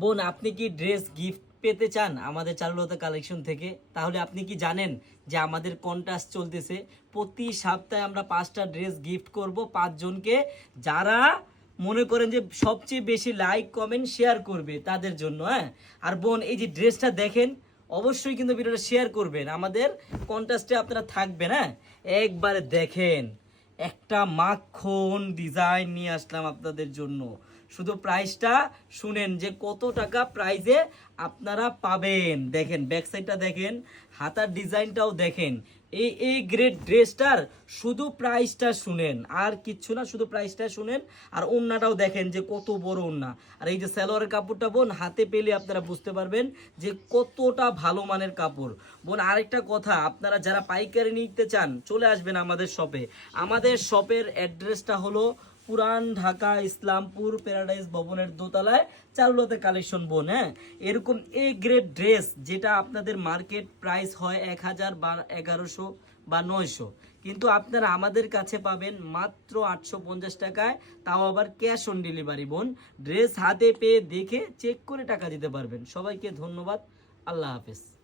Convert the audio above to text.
বোন, আপনি কি ড্রেস গিফট পেতে চান আমাদের চারুলতা কালেকশন থেকে? তাহলে আপনি কি জানেন যে আমাদের কন্টাস্ট চলতেছে? প্রতি সপ্তাহে আমরা পাঁচটা ড্রেস গিফট করব পাঁচজনকে। যারা মনে করেন যে সবচেয়ে বেশি লাইক কমেন্ট শেয়ার করবে তাদের জন্য হ্যাঁ? আর বোন, এই যে ড্রেসটা দেখেন, অবশ্যই কিন্তু ভিডিওটা শেয়ার করবেন। আমাদের কন্টাস্টে আপনারা থাকবেন হ্যাঁ? একবারে দেখেন। একটা মাখন ডিজাইন নিয়ে আসলাম আপনাদের জন্য। শুধু প্রাইসটা শুনেন যে কত টাকা প্রাইজে আপনারা পাবেন। দেখেন ব্যাক সাইডটা দেখেন, হাতার ডিজাইনটাও দেখেন। এই এই গ্রেড ড্রেসটার শুধু প্রাইসটা শুনেন, আর কিচ্ছু না, শুধু প্রাইসটা শুনেন, আর ওন্নাটাও দেখেন যে কত বড় ওন্না। আর এই যে স্যালোয়ারের কাপড়টা বোন, হাতে পেলে আপনারা বুঝতে পারবেন যে কতটা ভালো মানের কাপড়। বোন, আরেকটা কথা, আপনারা যারা পাইকারি নিতে চান, চলে আসবেন আমাদের শপে আমাদের শপের অ্যাড্রেসটা হলো পুরান ঢাকা, ইসলামপুর প্যারাডাইস ভবনের দোতলায় চারুলতে কালেকশন বোন হ্যাঁ? এরকম এ গ্রেড ড্রেস যেটা আপনাদের মার্কেট প্রাইস হয় এক হাজার বা এগারোশো বা নয়শো। কিন্তু আপনারা আমাদের কাছে পাবেন মাত্র আটশো পঞ্চাশ টাকায়, তাও আবার ক্যাশ অন ডেলিভারি বোন। ড্রেস হাতে পেয়ে দেখে চেক করে টাকা দিতে পারবেন। সবাইকে ধন্যবাদ। আল্লাহ হাফেজ।